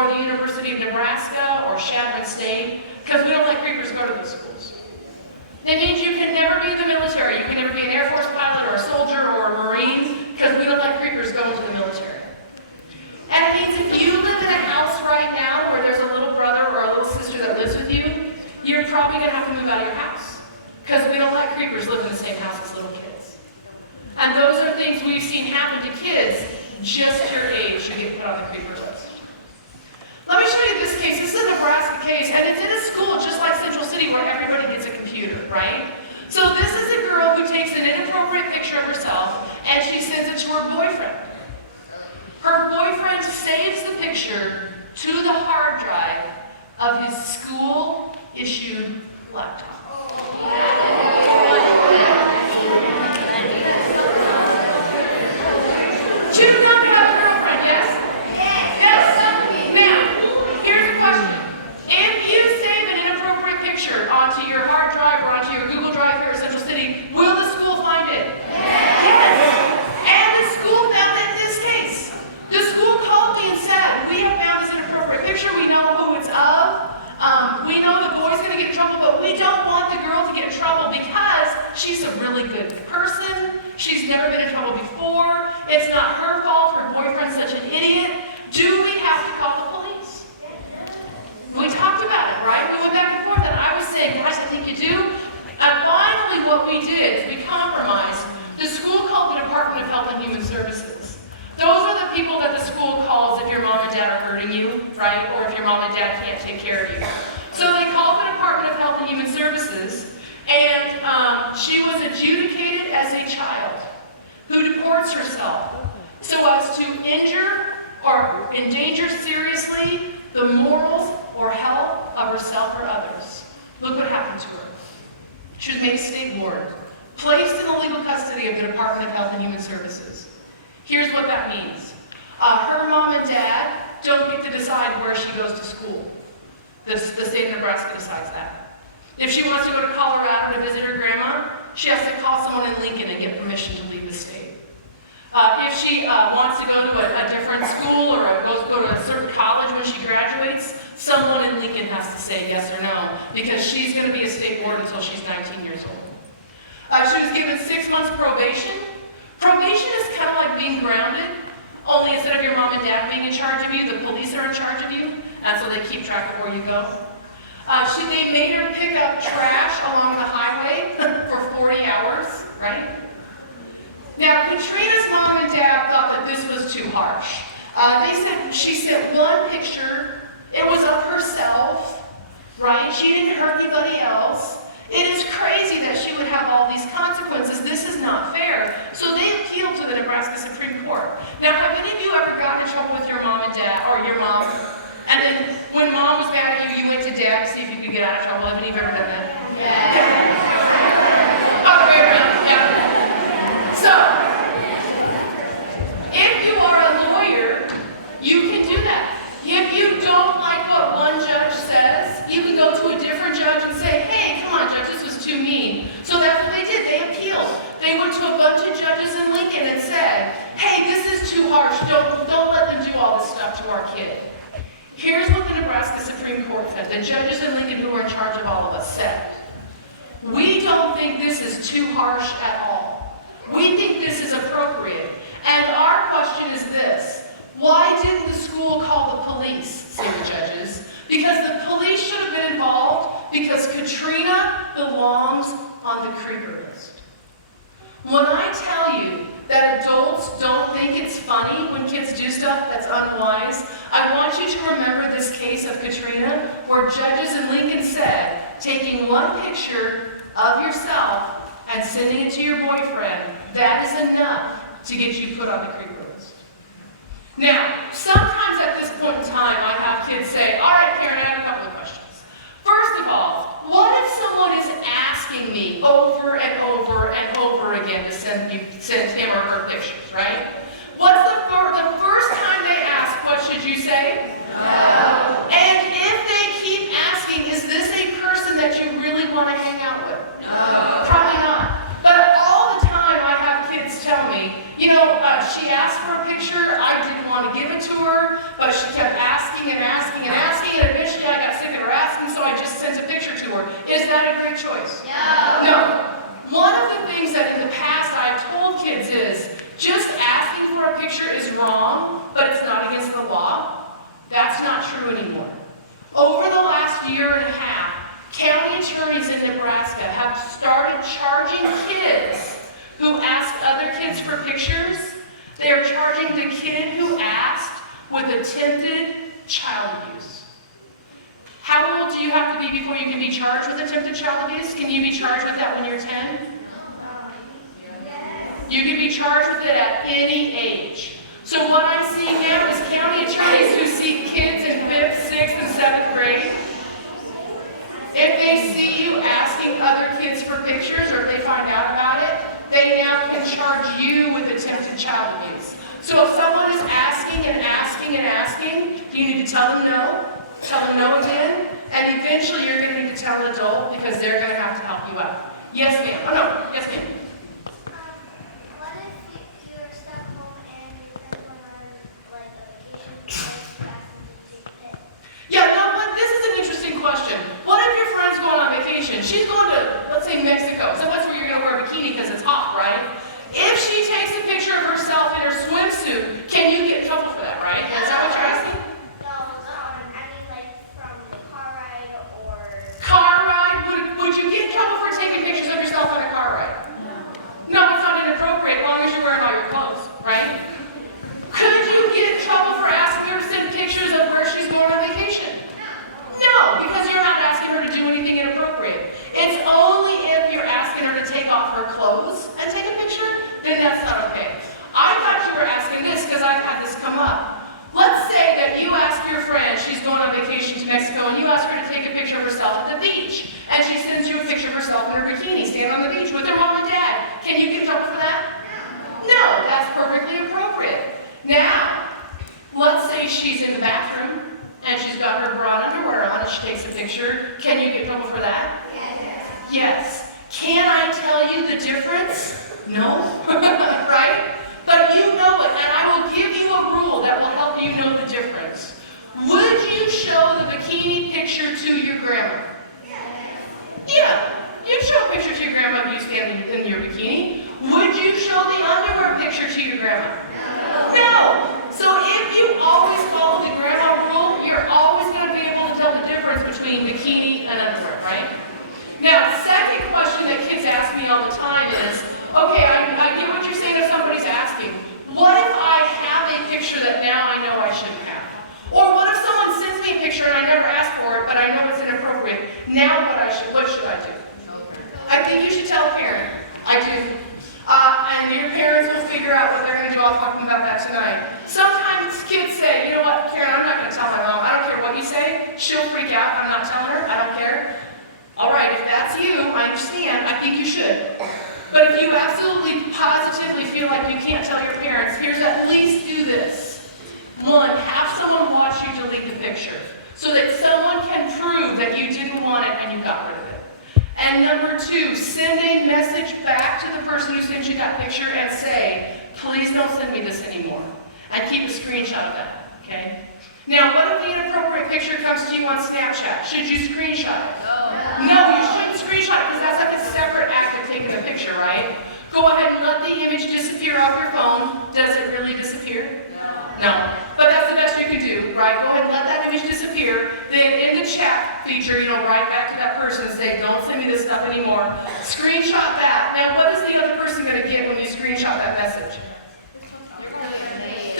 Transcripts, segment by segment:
or the University of Nebraska, or Chadron State, because we don't let creepers go to those schools. It means you can never be in the military. You can never be an Air Force pilot or a soldier or a Marine, because we don't let creepers go into the military. And it means if you live in a house right now where there's a little brother or a little sister that lives with you, you're probably going to have to move out of your house, because we don't let creepers live in the same house as little kids. And those are things we've seen happen to kids just your age who get put on the creeper list. Let me show you this case. This is a Nebraska case, and it's in a school just like Central City where everybody gets a computer, right? So this is a girl who takes an inappropriate picture of herself, and she sends it to her boyfriend. Her boyfriend saves the picture to the hard drive of his school-issued laptop. Choose not to have a girlfriend, yes? Yes. Now, here's the question. If you save an inappropriate picture onto your hard drive or onto your Google Drive here at Central City, will the school find it? Yes. And the school found it in this case. The school called me and said, we have found this inappropriate picture. We know who it's of. We know the boy's going to get in trouble, but we don't want the girl to get in trouble because she's a really good person. She's never been in trouble before. It's not her fault. Her boyfriend's such an idiot. Do we have to call the police? We talked about it, right? We went back and forth, and I was saying, guys, I think you do. And finally what we did is we compromised. The school called the Department of Health and Human Services. Those are the people that the school calls if your mom and dad are hurting you, right? Or if your mom and dad can't take care of you. So they called the Department of Health and Human Services, and she was adjudicated as a child who deports herself so as to injure or endanger seriously the morals or health of herself or others. Look what happened to her. She was made a state ward, placed in the legal custody of the Department of Health and Human Services. Here's what that means. Her mom and dad don't get to decide where she goes to school. The state of Nebraska decides that. If she wants to go to Colorado to visit her grandma, she has to call someone in Lincoln and get permission to leave the state. If she wants to go to a different school or go to a certain college when she graduates, someone in Lincoln has to say yes or no, because she's going to be a state ward until she's 19 years old. She was given 6 months probation. Probation is kind of like being grounded, only instead of your mom and dad being in charge of you, the police are in charge of you, and so they keep track of where you go. They made her pick up trash along the highway for 40 hours, right? Now, Katrina's mom and dad thought that this was too harsh. She sent one picture. It was of herself, right? She didn't hurt anybody else. It is crazy that she would have all these consequences. This is not fair. So they appealed to the Nebraska Supreme Court. Now, have any of you ever gotten in trouble with your mom and dad, or your mom? And then when mom was mad at you, you went to dad to see if you could get out of trouble. Have any of you ever done that? Yeah. Oh, fair enough. Yeah. So, if you are a lawyer, you can do that. If you don't like what one judge says, you can go to a different judge and say, hey, come on, judge, this was too mean. So that's what they did. They appealed. They went to a bunch of judges in Lincoln and said, hey, this is too harsh. Don't let them do all this stuff to our kid. Here's what the Nebraska Supreme Court said. The judges in Lincoln who are in charge of all of us said, we don't think this is too harsh at all. We think this is appropriate. And our question is this. Why didn't the school call the police, say the judges? Because the police should have been involved because Katrina belongs on the creeper list. When I tell you that adults don't think it's funny when kids do stuff that's unwise, I want you to remember this case of Katrina where judges in Lincoln said, taking one picture of yourself and sending it to your boyfriend, that is enough to get you put on the creeper list. Now, sometimes at this point in time, I have kids say, all right, Karen, I have a couple of questions. First of all, what if someone is asking me over and over and over again to send him or her pictures, right? What's the first time they ask, what should you say? No. And if they keep asking, is this a person that you really want to hang out with? No. Probably not. But all the time I have kids tell me, she asked for a picture, I didn't want to give it to her, but she kept That's not true anymore. Over the last year and a half, county attorneys in Nebraska have started charging kids who ask other kids for pictures. They are charging the kid who asked with attempted child abuse. How old do you have to be before you can be charged with attempted child abuse? Can you be charged with that when you're 10? You can be charged with it at any age. So what I'm seeing now is county attorneys who see kids in 5th, 6th, and 7th grade. If they see you asking other kids for pictures or if they find out about it, they now can charge you with attempted child abuse. So if someone is asking and asking and asking, you need to tell them no again, and eventually you're going to need to tell an adult because they're going to have to help you out. Yes, ma'am. Oh, no. Yes, ma'am. What if you're stuck home and your friends went on like a vacation and you asked them to take a pic? Yeah, now this is an interesting question. What if your friend's going on vacation? She's going to, let's say, Mexico. So that's where you're going to wear a bikini because it's hot, right? If she takes a picture of herself in her swimsuit, can you get in trouble for that, right? Is that what you're asking? No, I mean like from the car ride or... Car ride? Would you get in trouble for taking pictures of yourself on a car ride? No, it's not inappropriate as long as you're wearing all your clothes, right? Could you get in trouble for asking her to send pictures of where she's going on vacation? No, because you're not asking her to do anything inappropriate. It's only if you're asking her to take off her clothes and take a picture, then that's not okay. I thought you were asking this because I've had this come up. Let's say that you ask your friend, she's going on vacation to Mexico, and you ask her to take a picture of herself at the beach, and she sends you a picture of herself in her bikini, standing on the beach with her mom and dad. Can you get in trouble for that? No, that's perfectly appropriate. Now, let's say she's in the bathroom, and she's got her bra and underwear on, and she takes a picture. Can you get in trouble for that? Yes. Can I tell you the difference? No. Right? But you know it, and I will give you a rule that will help you know the difference. Would you show the bikini picture to your grandma? Yeah. You'd show a picture to your grandma of you standing in your bikini. Would you show the underwear picture to your grandma? No. So if you always follow the grandma rule, you're always going to be able to tell the difference between bikini and underwear, right? Now, the second question that kids ask me all the time is, okay, I get what you're saying if somebody's asking. What if I have a picture that now I know I shouldn't have? Or what if someone sends me a picture and I never asked for it, but I know it's inappropriate? Now what should I do? I think you should tell a parent. I do. And your parents will figure out what they're going to do. I'll talk to them about that tonight. Sometimes kids say, you know what, Karen, I'm not going to tell my mom. I don't care what you say. She'll freak out. I'm not telling her. I don't care. All right, if that's you, I understand. I think you should. But if you absolutely, positively feel like you can't tell your parents, here's at least do this. 1, have someone watch you delete the picture so that someone can prove that you didn't want it and you got rid of it. And number 2, send a message back to the person who sent you that picture and say, please don't send me this anymore. And keep a screenshot of that, okay? Now, what if the inappropriate picture comes to you on Snapchat? Should you screenshot it? No, you shouldn't screenshot it because that's like a separate act of taking a picture, right? Go ahead and let the image disappear off your phone. Does it really disappear? No. But that's the best you can do, right? Go ahead and let that image disappear. Then in the chat feature, write back to that person and say, don't send me this stuff anymore. Screenshot that. Now, what is the other person going to get when you screenshot that message?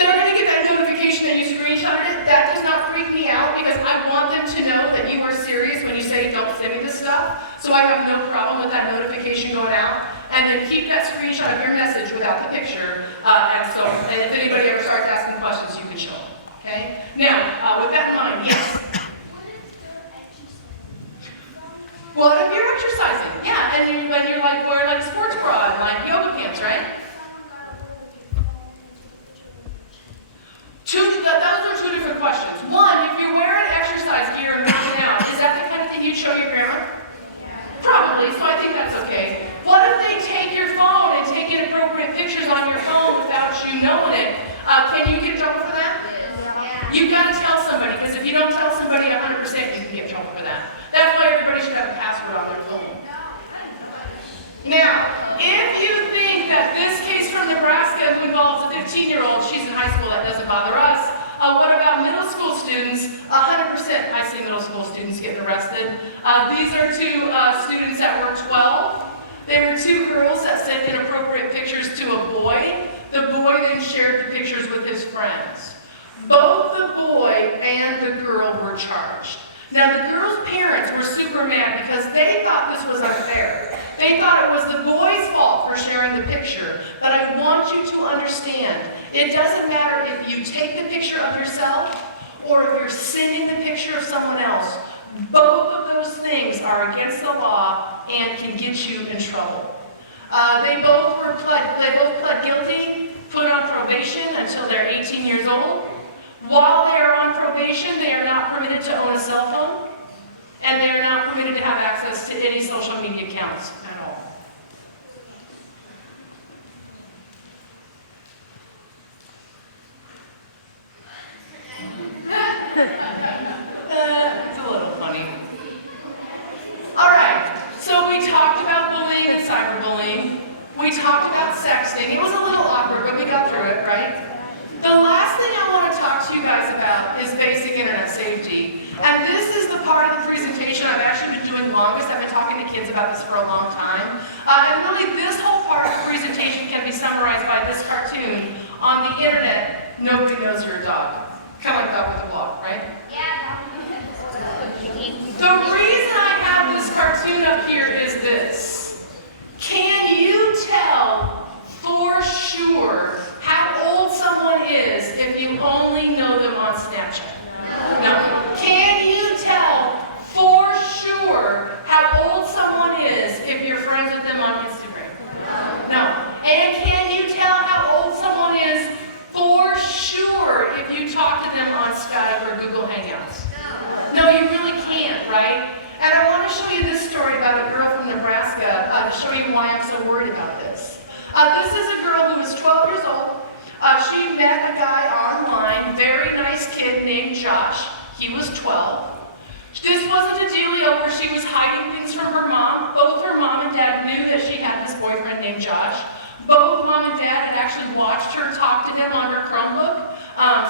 They're going to get that notification that you screenshotted it. That does not freak me out because I want them to know that you are serious when you say don't send me this stuff. So I have no problem with that notification going out. And then keep that screenshot of your message without the picture. And if anybody ever starts asking questions, you can show them. Okay? Now, with that in mind, yes? What if you're exercising? Yeah, and you're like wearing like a sports bra and like yoga pants, right? Those are 2 different questions. 1, if you're wearing exercise gear and working out, is that the kind of thing you'd show your grandma? Probably, so I think that's okay. What if they take your phone and take inappropriate pictures on your phone without you knowing it? Can you get in trouble for that? You've got to tell friends. Both the boy and the girl were charged. Now, the girl's parents were super mad because they thought this was unfair. They thought it was the boy's fault for sharing the picture. But I want you to understand, it doesn't matter if you take the picture of yourself or if you're sending the picture of someone else. Both of those things are against the law and can get you in trouble. They both pled guilty, put on probation until they're 18 years old. While they are on probation, they are not permitted to own a cell phone, and they are not permitted to have access to any social media accounts at all. It's a little funny. All right, so we talked about bullying and cyberbullying. We talked about sexting. It was a little awkward, but we got through it, right? The last thing I want to talk to you guys about is basic internet safety. And this is the part of the presentation I've actually been doing longest. I've been talking to kids about this for a long time. And really, this whole part of the presentation can be summarized by this cartoon. On the internet, nobody knows you're a dog. Kind of like Dog with a Blog, right? Yeah. The reason I have this cartoon up here is this. Can you tell for sure how old someone is if you only know them on Snapchat? No. Can you tell for sure how old someone is if you're friends with them on Instagram? No. And can you tell how old someone is for sure if you talk to them on Skype or Google Hangouts? No, you really can't, right? And I want to show you this story about a girl from Nebraska to show you why I'm so worried about this. This is a girl who is 12 years old. She met a guy online, very nice kid named Josh. He was 12. This wasn't a dealio where she was hiding things from her mom. Both her mom and dad knew that she had this boyfriend named Josh. Both mom and dad had actually watched her talk to him on her Chromebook.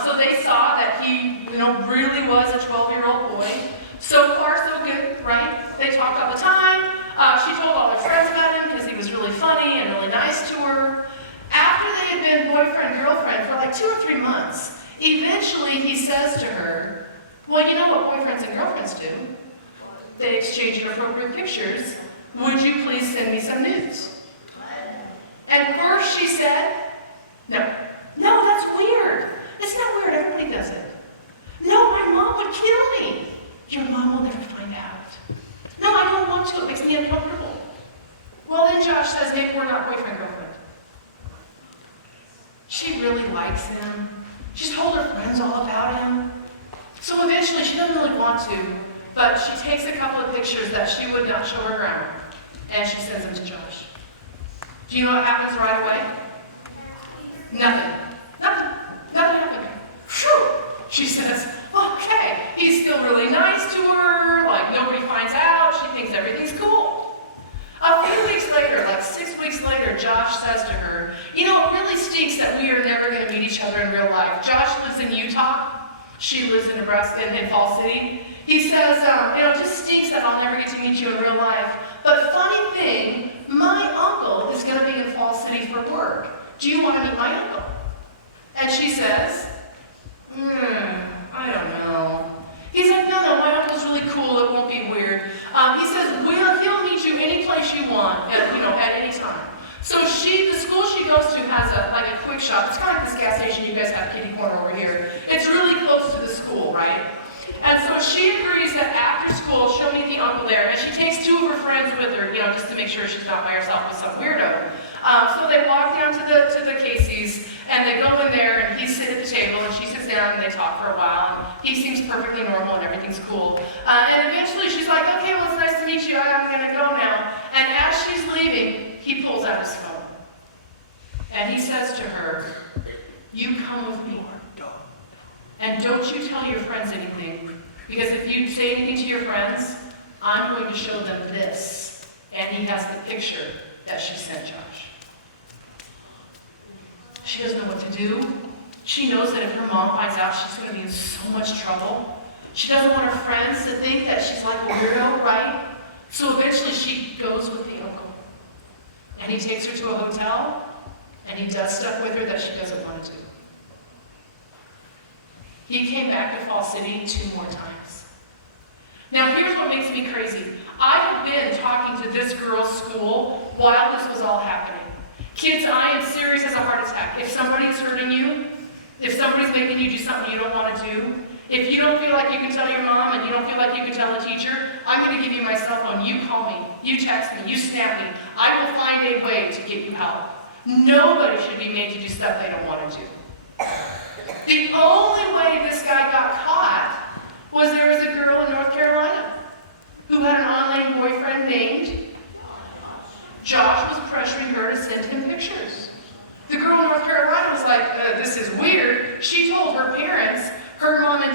So they saw that he, really was a 12-year-old boy. So far, so good, right? They talked all the time. She told all her friends about him because he was really funny and really nice to her. After they had been boyfriend-girlfriend for like 2 or 3 months, eventually he says to her, well, you know what boyfriends and girlfriends do? They exchange inappropriate pictures. Would you please send me some nudes? And first she said, no. No, that's weird. It's not weird, everybody does it. No, my mom would kill me. Your mom will never find out. No, I don't want to, it makes me uncomfortable. Well, then Josh says, maybe we're not boyfriend-girlfriend. She really likes him. She's told her friends all about him. So eventually, she doesn't really want to, but she takes a couple of pictures that she would not show her grandma, and she sends them to Josh. Do you know what happens right away? Nothing. Nothing. Nothing happened. Phew! She says, okay, he's still really nice to her, like nobody finds out, she thinks everything's cool. A few weeks later, like 6 weeks later, Josh says to her, it really stinks that we are never going to meet each other in real life. Josh lives in Utah. She lives in Nebraska, in Fall City. He says, it just stinks that I'll never get to meet you in real life. But funny thing, my uncle is going to be in Fall City for work. Do you want to meet my uncle? And she says, I don't know. He's like, no, my uncle's really cool, it won't be weird. He says, he'll meet you any place you want, at any time. So the school she goes to has a quick shop. It's kind of like this gas station you guys have kitty corner over here. It's really close to the school, right? And so she agrees that after school, she'll meet the uncle there, and she takes 2 of her friends with her, just to make sure she's not by herself with some weirdo. So they walk down to the Casey's, and they go in there, and he's sitting at the table, and she sits down, and they talk for a while, and he seems perfectly normal, and everyth's cool. And eventually she's like, okay, well, it's nice to meet you, I'm gonna go now. And as she's leaving, he pulls out his phone. And he says to her, you come with me. And don't you tell your friends anything, because if you say anything to your friends, I'm going to show them this. And he has the picture that she sent Josh. She doesn't know what to do. She knows that if her mom finds out, she's going to be in so much trouble. She doesn't want her friends to think that she's like a weirdo, right? So eventually she goes with the uncle. And he takes her to a hotel, and he does stuff with her that she doesn't want to do. He came back to Fall City 2 more times. Now here's what makes me crazy. I have been talking to this girl's school while this was all happening. Kids, I am serious as a heart attack. If somebody's hurting you, if somebody's making you do something you don't want to do, if you don't feel like you can tell your mom and you don't feel like you can tell a teacher, I'm going to give you my cell phone. You call me, you text me, you snap me. I will find a way to get you help. Nobody should be made to do stuff they don't want to do. The only way this guy got caught was there was a girl in North Carolina who had an online boyfriend named Josh, was pressuring her to send him pictures. The girl in North Carolina was like, this is weird. She told her parents, her mom and